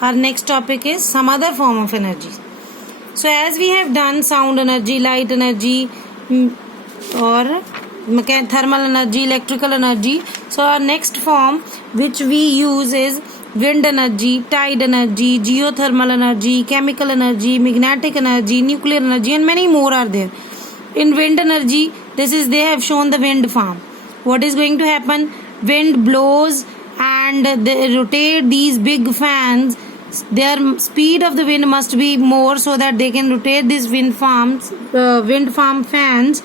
Our next topic is some other form of energy. So as we have done sound energy, light energy, or thermal energy, electrical energy. So our next form which we use is wind energy, tide energy, geothermal energy, chemical energy, magnetic energy, nuclear energy, and many more are there. In wind energy, they have shown the wind farm. What is going to happen? Wind blows and they rotate these big fans. Their speed of the wind must be more so that they can rotate these wind farm fans.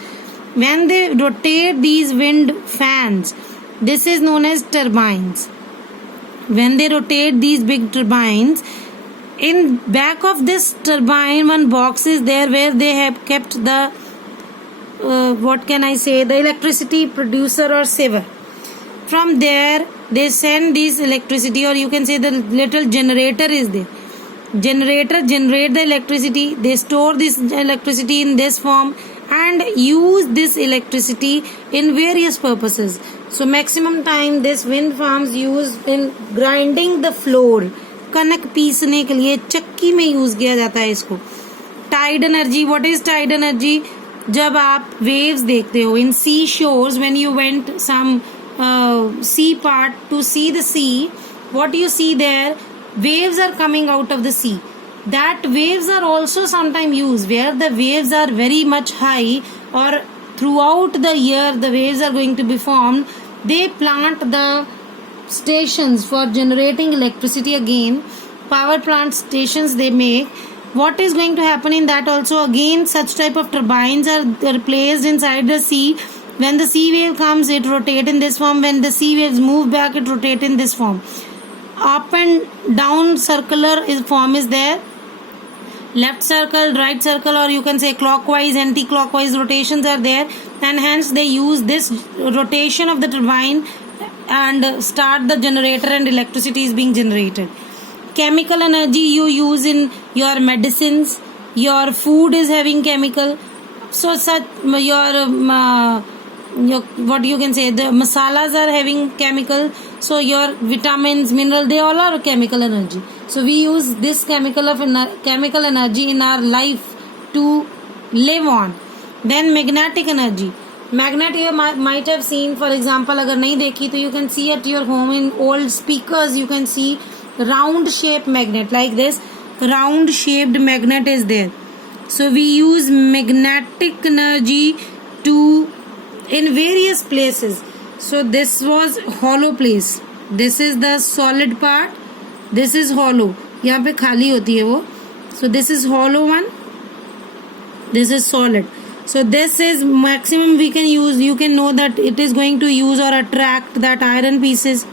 When they rotate these wind fans, this is known as turbines. When they rotate these big turbines, in back of this turbine one box is there where they have kept the the electricity producer or saver. From there they send this electricity, or you can say the little generator is there. Generator generate the electricity. They store this electricity in this form and use this electricity in various purposes. So maximum time this wind farms use in grinding the floor. कनक पीसने के लिए चक्की में use किया जाता है इसको. Tide energy. What is tide energy? जब आप वेव्स देखते हो in sea shores, when you went some sea part to see the sea, what you see there, waves are coming out of the sea. That waves are also sometimes used where the waves are very much high, or throughout the year the waves are going to be formed. They plant the stations for generating electricity again. Power plant stations they make. What is going to happen in that also? Again such type of turbines are placed inside the sea. When the sea wave comes, it rotates in this form. When the sea waves move back, it rotates in this form. Up and down circular form is there. Left circle, right circle, or you can say clockwise, anti-clockwise rotations are there. And hence they use this rotation of the turbine and start the generator, and electricity is being generated. Chemical energy you use in your medicines. Your food is having chemical. So such your what you can say, the masalas are having chemical. So your vitamins, mineral, they all are chemical energy. So we use this chemical energy in our life to live on. Then magnetic energy. Magnet you might have seen, for example, अगर नहीं देखी तो you can see at your home in old speakers, you can see round shaped magnet like this. Round shaped magnet is there. So we use magnetic energy to in various places. So this was hollow place. This is the solid part. This is hollow. यहाँ पे खाली होती है वो. So this is hollow one. This is solid. So this is maximum we can use. You can know that it is going to use or attract that iron pieces.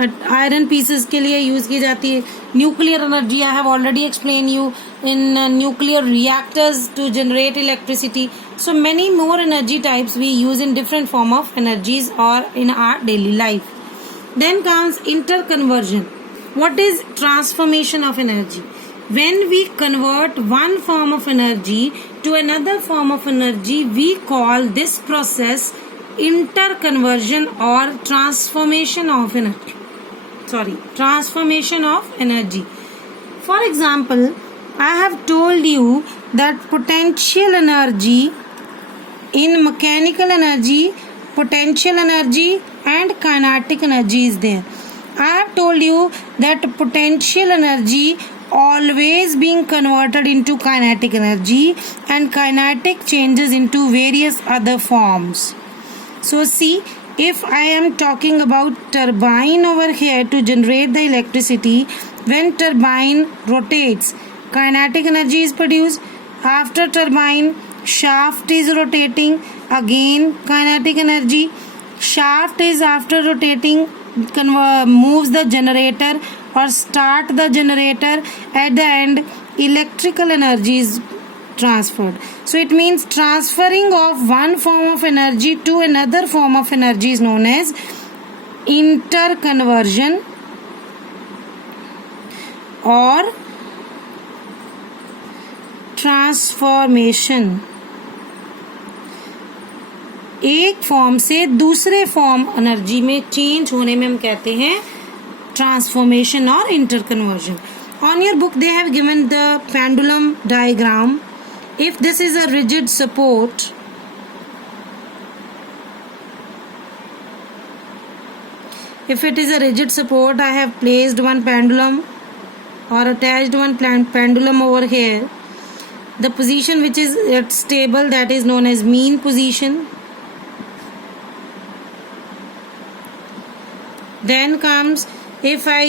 Iron pieces के लिए use की जाती है. Nuclear energy I have already explain you in nuclear reactors to generate electricity. So many more energy types we use in different form of energies और in our daily life. Then comes inter conversion. What is transformation of energy? When we convert one form of energy to another form of energy, we call this process interconversion or transformation of energy. Transformation of energy. For example, I have told you that potential energy in mechanical energy, potential energy and kinetic energy is there. I have told you that potential energy always being converted into kinetic energy, and kinetic changes into various other forms. So see, if I am talking about turbine over here to generate the electricity, when turbine rotates, kinetic energy is produced. After turbine, shaft is rotating, again kinetic energy. Shaft is after rotating moves the generator or start the generator. At the end, electrical energy is transferred. So it means transferring of one form of energy to another form of energy is known as interconversion or transformation. एक form से दूसरे form energy में change होने में हम कहते हैं transformation or interconversion. On your book they have given the pendulum diagram. If this is a rigid support, if it is a rigid support, I have placed one pendulum or attached one pendulum over here. The position which is stable, that is known as mean position. Then comes, if I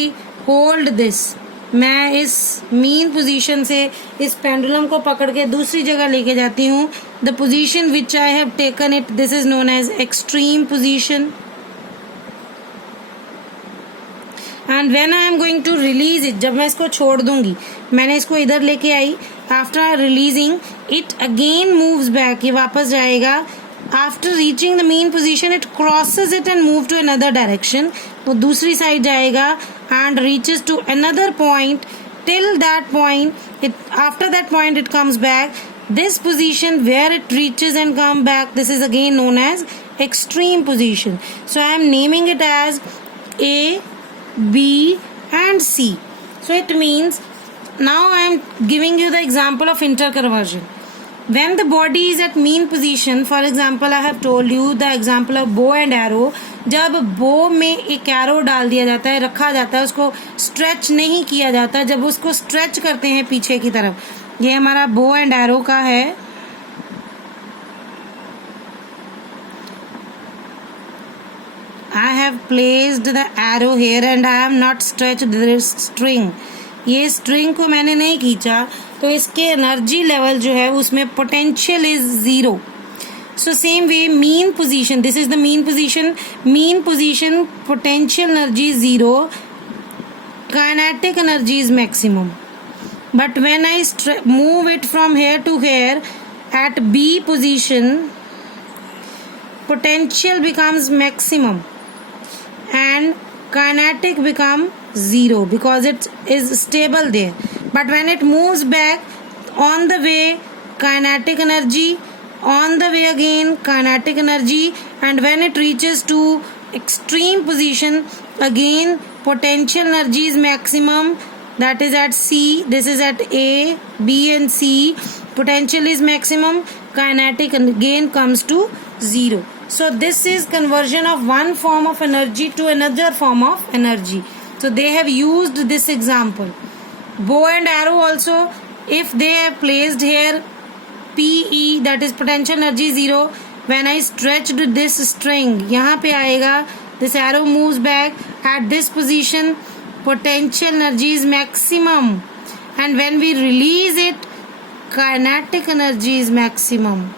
hold this, मैं इस mean position से इस pendulum को पकड़ के दूसरी जगह लेके जाती हूँ. The position which I have taken it, this is known as extreme position. And when I am going to release it, जब मैं इसको छोड़ दूंगी, मैंने इसको इधर लेके आई, after releasing it again moves back, ये वापस जाएगा. After reaching the mean position it crosses it and move to another direction, वो दूसरी साइड जाएगा and reaches to another point. Till that point, after that point it comes back. This position where it reaches and come back, this is again known as extreme position. So I am naming it as A, B and C. So it means, now I am giving you the example of interconversion. When the body is at mean position, for example I have told you the example of bow and arrow. जब बो में एक arrow डाल दिया जाता है, रखा जाता है, उसको स्ट्रेच नहीं किया जाता. जब उसको स्ट्रेच करते हैं पीछे की तरफ, ये हमारा बो एंड एरो का है. I have placed the arrow here and I have not stretched this string. ये स्ट्रिंग को मैंने नहीं खींचा, तो इसके एनर्जी लेवल जो है उसमें potential is 0. So same way, mean position, this is the mean position, potential energy is 0, kinetic energy is maximum. But when I move it from here to here, at B position, potential becomes maximum and kinetic become 0 because it is stable there. But when it moves back, on the way kinetic energy, on the way again kinetic energy, and when it reaches to extreme position, again potential energy is maximum, that is at C, this is at A, B and C. Potential is maximum, kinetic again comes to 0. So this is conversion of one form of energy to another form of energy. So they have used this example. Bow and arrow also, if they have placed here PE, that is potential energy 0, when I stretched this string, यहाँ पे आएगा, this arrow moves back, at this position potential energy is maximum, and when we release it kinetic energy is maximum.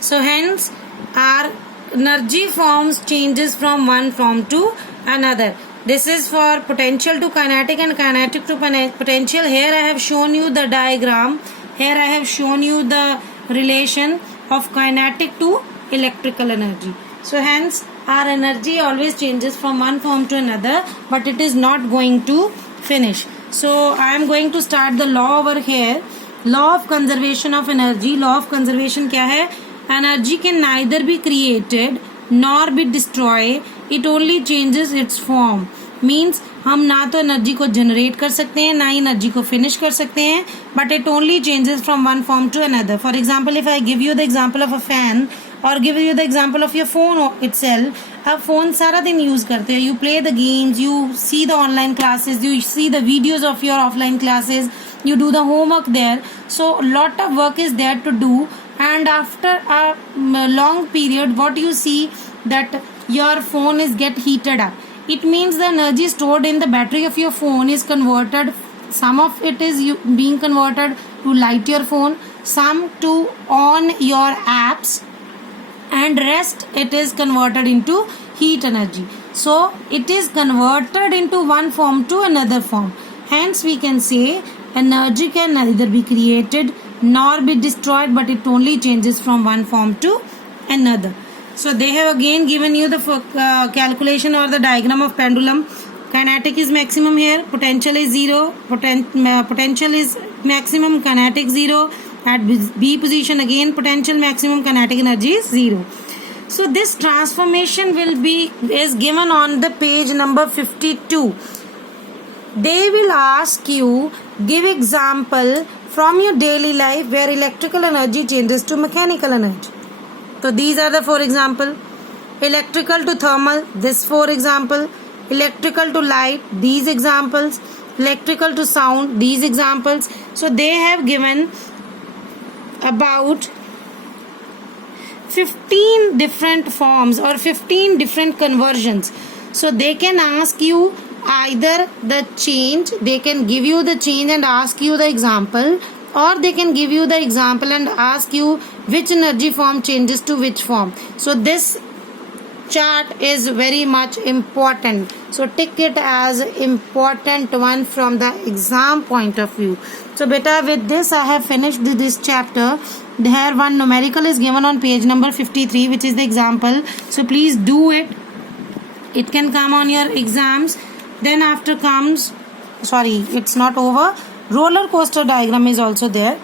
So hence our energy forms changes from one form to another. This is for potential to kinetic and kinetic to potential. Here I have shown you the diagram. Here I have shown you the relation of kinetic to electrical energy. So hence our energy always changes from one form to another, but it is not going to finish. So I am going to start the law over here. Law of conservation of energy. Law of conservation क्या है? Energy can neither be created nor be destroyed. It only changes its form. Means हम ना तो energy को generate कर सकते हैं, ना ही एनर्जी को फिनिश कर सकते हैं, but it only changes from one form to another. For example, if I give you the example of a fan और give you the example of your phone itself. आप फोन सारा दिन use करते हैं, you play the games, you see the online classes, you see the videos of your offline classes, you do the homework there, so lot of work is there to do, and after a long period what you see that your phone is get heated up. It means the energy stored in the battery of your phone is converted, some of it is being converted to light your phone, some to on your apps, and rest it is converted into heat energy. So it is converted into one form to another form. Hence we can say energy can neither be created nor be destroyed, but it only changes from one form to another. So they have again given you the calculation or the diagram of pendulum. Kinetic is maximum here, potential is 0, potential is maximum, kinetic 0. At B position again potential maximum, kinetic energy is 0. So this transformation is given on the page number 52. They will ask you, give example from your daily life where electrical energy changes to mechanical energy. So these are the 4 example. Electrical to thermal, this 4 example. Electrical to light, these examples. Electrical to sound, these examples. So they have given about 15 different forms or 15 different conversions. So they can ask you either the change, they can give you the change and ask you the example, or they can give you the example and ask you which energy form changes to which form. So this chart is very much important. So take it as important one from the exam point of view. So beta, with this I have finished this chapter. Here one numerical is given on page number 53, which is the example. So please do it. It can come on your exams. Then after comes, sorry, it's not over. Roller coaster diagram is also there.